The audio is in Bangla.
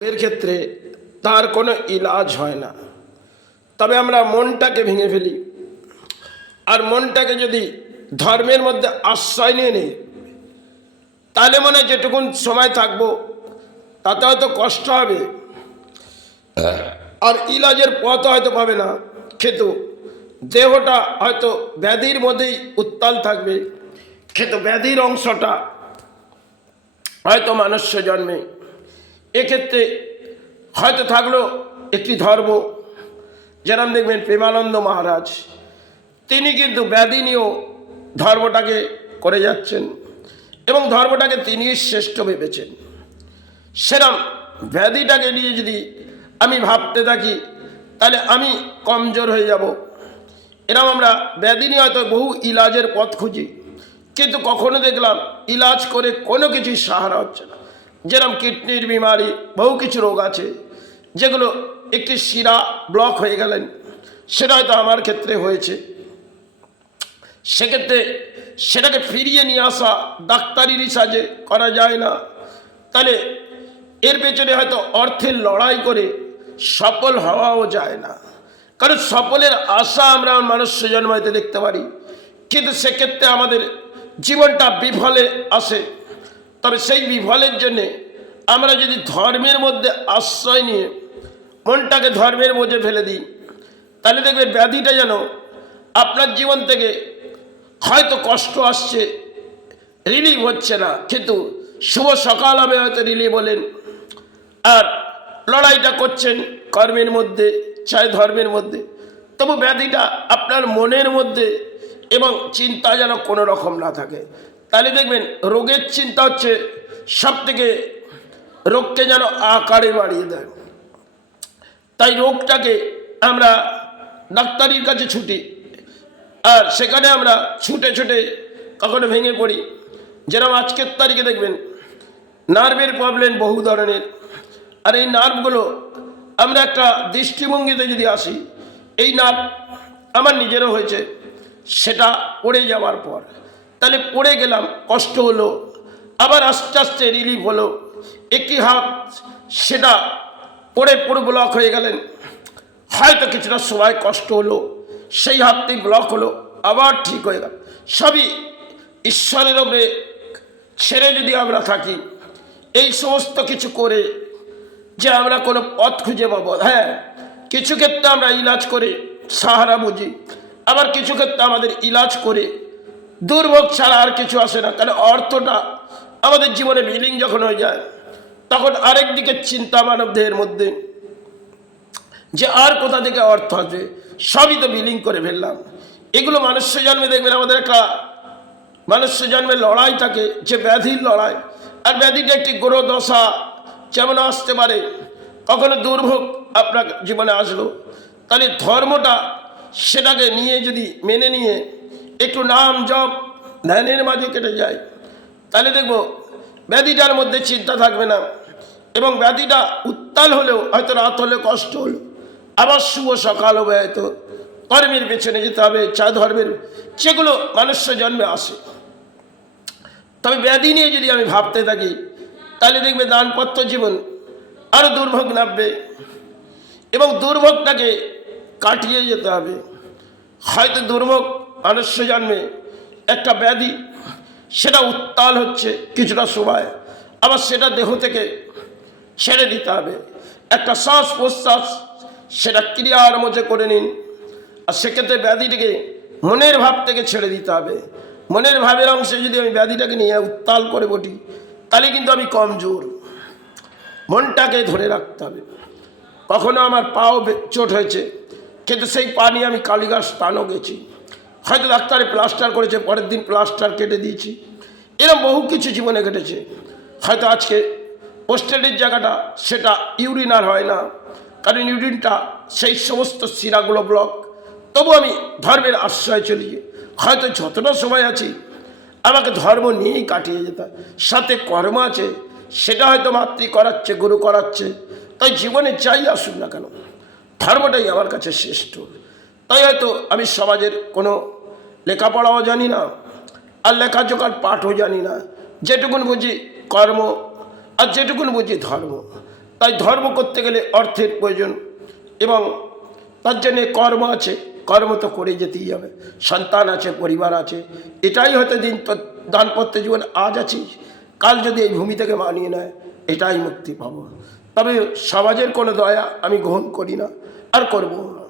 এর ক্ষেত্রে তার কোনো ইলাজ হয় না, তবে আমরা মনটাকে ভেঙে ফেলি। আর মনটাকে যদি ধর্মের মধ্যে আশ্রয় নিয়ে নিই, তাহলে মনে হয় যেটুকুন সময় থাকবো তাতে হয়তো কষ্ট হবে, আর ইলাজের পথ হয়তো পাবে না, কিন্তু দেহটা হয়তো ব্যাধির মধ্যেই উত্তাল থাকবে, কিন্তু ব্যাধির অংশটা হয়তো মনুষ্য জন্মে। এক্ষেত্রে হয়তো থাকলো একটি ধর্ম, যেরকম দেখবেন প্রেমানন্দ মহারাজ, তিনি কিন্তু ব্যাধি নিয়েও ধর্মটাকে করে যাচ্ছেন এবং ধর্মটাকে তিনি শ্রেষ্ঠ ভেবেছেন। সেরম ব্যাধিটাকে নিয়ে যদি আমি ভাবতে থাকি তাহলে আমি কমজোর হয়ে যাব। এরকম আমরা ব্যাধি নিয়ে হয়তো বহু ইলাজের পথ খুঁজি, কিন্তু কখনো দেখলাম ইলাজ করে কোনো কিছুই সাহারা হচ্ছে না। যেরকম কিডনির বিমারি, বহু কিছু রোগ আছে যেগুলো একটি শিরা ব্লক হয়ে গেলেন, সেটা হয়তো আমার ক্ষেত্রে হয়েছে। সেক্ষেত্রে সেটাকে ফিরিয়ে নিয়ে আসা ডাক্তারি রিসার্চে করা যায় না, তাহলে এর পেছনে হয়তো অর্থের লড়াই করে সফল হওয়াও যায় না। কারণ সফলের আশা আমরা মনুষ্য জন্মাইতে দেখতে পারি, কিন্তু সেক্ষেত্রে আমাদের জীবনটা বিফলে আসে। তবে সেই বিফলের জন্যে আমরা যদি ধর্মের মধ্যে আশ্রয় নিয়ে মনটাকে ধর্মের মধ্যে ফেলে দিই, তাহলে দেখবে ব্যাধিটা যেন আপনার জীবন থেকে হয়তো কষ্ট আসছে, রিলিভ হচ্ছে না, কিন্তু শুভ সকাল হবে হয়তো রিলিভ হলেন, আর লড়াইটা করছেন কর্মের মধ্যে চাই ধর্মের মধ্যে, তবু ব্যাধিটা আপনার মনের মধ্যে এবং চিন্তা যেন কোনো রকম না থাকে। তাহলে দেখবেন রোগের চিন্তা হচ্ছে সব থেকে রোগকে যেন আকারে বাড়িয়ে দেয়। তাই রোগটাকে আমরা ডাক্তারির কাছে ছুটি, আর সেখানে আমরা ছুটে ছুটে কখনো ভেঙে পড়ি। যেরকম আজকের তারিখে দেখবেন নার্ভের প্রবলেম বহু ধরনের, আর এই নার্ভগুলো আমরা একটা দৃষ্টিভঙ্গিতে যদি আসি, এই নার্ভ আমার নিজেরও হয়েছে, সেটা পড়ে যাওয়ার পর তাহলে পড়ে গেলাম, কষ্ট হলো, আবার আস্তে আস্তে রিলিফ হলো। একটি হাত সেটা পড়ে পুরো ব্লক হয়ে গেলেন, হয়তো কিছুটা সময় কষ্ট হলো, সেই হাতটি ব্লক হলো, আবার ঠিক হয়ে গেল। সবই ঈশ্বরের ওপরে ছেড়ে যদি আমরা থাকি, এই সমস্ত কিছু করে যে আমরা কোনো পথ খুঁজে পাবো। হ্যাঁ, কিছু ক্ষেত্রে আমরা ইলাজ করে সাহারা বুঝি, আবার কিছু ক্ষেত্রে আমাদের ইলাজ করে দুর্ভোগ ছাড়া আর কিছু আসে না। তাহলে অর্থটা আমাদের জীবনে বিলীন যখন হয়ে যায়, তখন আরেক দিকে চিন্তা মানব দেহের মধ্যে যে আর কোথা থেকে অর্থ আসবে, সবই তো বিলীন করে ফেললাম। এগুলো মনুষ্য জন্মে দেখবেন আমাদের একটা মনুষ্য জন্মের লড়াই থাকে, যে ব্যাধির লড়াই। আর ব্যাধিটা একটি গ্রহ দশা যেমন আসতে পারে, কখনো দুর্ভোগ আপনার জীবনে আসলো, তাহলে ধর্মটা সেটাকে নিয়ে যদি মেনে নিয়ে একটু নাম জপ ধ্যানের মাঝে কেটে যায়, তাহলে দেখব ব্যাধিটার মধ্যে চিন্তা থাকবে না, এবং ব্যাধিটা উত্তাল হলেও হয়তো রাত হলে কষ্ট হলো, আবার শুভ সকাল হবে, হয়তো কর্মের পেছনে যেতে হবে, চা ধর্মের যেগুলো মনুষ্য জন্মে আসে। তবে ব্যাধি নিয়ে যদি আমি ভাবতে থাকি, তাহলে দেখবে দানপত্র জীবন আরও দুর্ভোগ নামবে, এবং দুর্ভোগটাকে কাটিয়ে যেতে হবে। হয়তো দুর্ভোগ মনুষ্য জন্মে একটা ব্যাধি, সেটা উত্তাল হচ্ছে কিছুটা সময়, আবার সেটা দেহ থেকে ছেড়ে দিতে হবে। একটা শ্বাস প্রশ্বাস সেটা ক্রিয়ার মধ্যে করে নিন, আর সেক্ষেত্রে ব্যাধিটাকে মনের ভাব থেকে ছেড়ে দিতে হবে। মনের ভাবের অংশে যদি আমি ব্যাধিটাকে নিয়ে উত্তাল করে বটি, তাহলে কিন্তু আমি কমজোর। মনটাকে ধরে রাখতে হবে। কখনো আমার পাও চোট হয়েছে, কিন্তু সেই পা নিয়ে আমি কালীঘাট স্থানও গেছি, হয়তো ডাক্তারে প্লাস্টার করেছে, পরের দিন প্লাস্টার কেটে দিয়েছি। এরকম বহু কিছু জীবনে ঘটেছে। হয়তো আজকে পোস্টেডের জায়গাটা সেটা ইউরিনার হয় না, কারণ ইউরিনটা সেই সমস্ত শিরাগুলো ব্লক। তবু আমি ধর্মের আশ্রয় চলি, হয়তো যতটা সময় আছি আমাকে ধর্ম নিয়েই কাটিয়ে যেতে হয়। সাথে কর্ম আছে, সেটা হয়তো মাতৃ করাচ্ছে, গুরু করাচ্ছে। তাই জীবনে যাই আসুক না কেন, ধর্মটাই আমার কাছে শ্রেষ্ঠ। তাই হয়তো আমি সমাজের কোনো লেখাপড়াও জানি না, আর লেখাজোখার পাঠও জানি না, যেটুকুন বুঝি কর্ম, আর যেটুকুন বুঝি ধর্ম। তাই ধর্ম করতে গেলে অর্থের প্রয়োজন, এবং তার জন্যে কর্ম আছে, কর্ম তো করে যেতেই হবে। সন্তান আছে, পরিবার আছে, এটাই হয়তো দানপত্র জীবন আজ আছি, কাল যদি এই ভূমি থেকে মানিয়ে নেয় এটাই মুক্তি পাবো। তবে সমাজের কোনো দয়া আমি গ্রহণ করি না, আর করবো না।